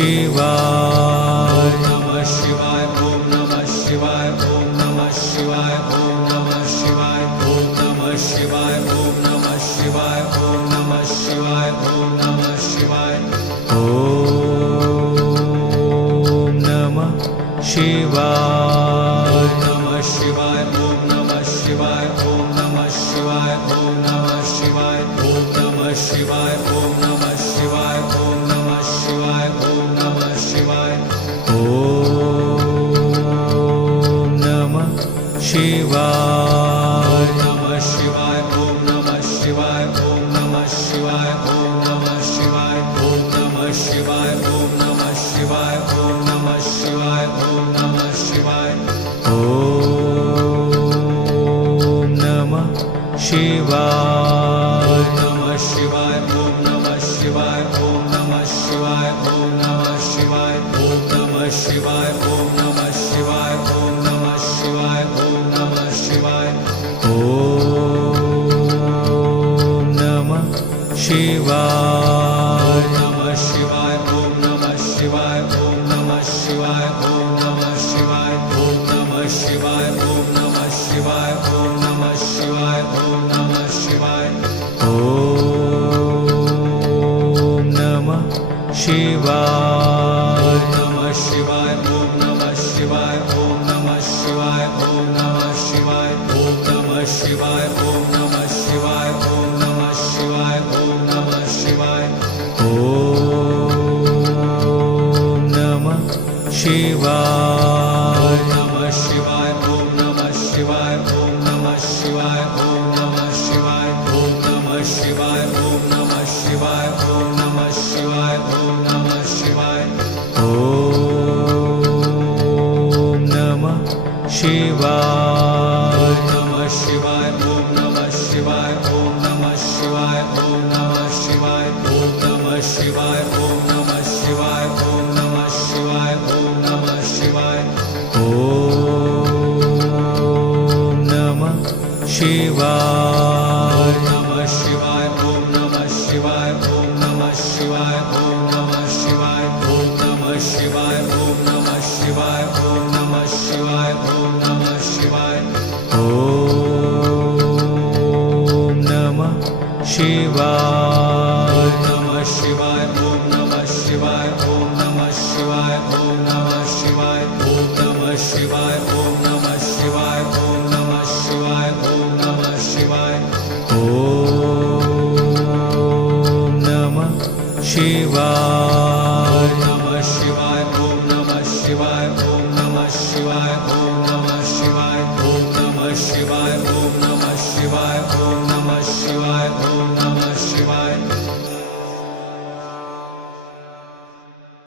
शिवाय नमः शिवाय ओम नमः शिवाय ओम नमः शिवाय ओम नमः शिवाय ओम नमः शिवाय ओम नमः शिवाय ओम नमः शिवाय ओम नमः शिवाय ओम नमः शिवाय नमः शिवाय ओम नमः शिवाय ओम नमः शिवाय ओम नमः शिवाय ओम नमः शिवाय ओम नमः शिवाय ओम नमः शिवाय ओम नमः शिवाय ओम नमः शिवाय नमः शिवाय ओम नमः शिवाय ओम नमः शिवाय ओम नमः शिवाय ओम नमः शिवाय ओम नमः शिवाय ओम नमः शिवाय ओम नमः शिवाय ओम नमः शिवाय नमः शिवाय ओम नमः शिवाय ओम नमः शिवाय ओम नमः शिवाय ओम नमः शिवाय ओम नमः शिवाय ओम नमः शिवाय ओम नमः शिवाय ओम नमः शिवाय नमः शिवाय ओम नमः शिवाय ओम नमः शिवाय ओम नमः शिवाय ओम नमः शिवाय ओम नमः शिवाय ओम नमः शिवाय ओम नमः शिवाय ओम नमः शिवाय नमः शिवाय ओम नमः शिवाय ओम नमः शिवाय ओम नमः शिवाय ओम नमः शिवाय ओम नमः शिवाय ओम नमः शिवाय ओम नमः शिवाय ओम नमः शिवाय नमः शिवाय ओम नमः शिवाय ओम नमः शिवाय ओम नमः शिवाय ओम नमः शिवाय ओम नमः शिवाय ओम नमः शिवाय ओम नमः शिवाय ओम नमः शिवाय नमः शिवाय ओम नमः शिवाय ओम नमः शिवाय ओम नमः शिवाय ओम नमः शिवाय ओम नमः शिवाय ओम नमः शिवाय ओम नमः शिवाय ओम नमः शिवाय नमः शिवाय ओम नमः शिवाय ओम नमः शिवाय ओम नमः शिवाय ओम नमः शिवाय ओम नमः शिवाय ओम नमः शिवाय ओम नमः शिवाय ओम नमः शिवाय नमः शिवाय ओम नमः शिवाय ओम नमः शिवाय ओम नमः शिवाय ओम नमः शिवाय ओम नमः शिवाय ओम नमः शिवाय ओम नमः शिवाय ओम नमः शिवाय नमः शिवाय ओम नमः शिवाय ओम नमः शिवाय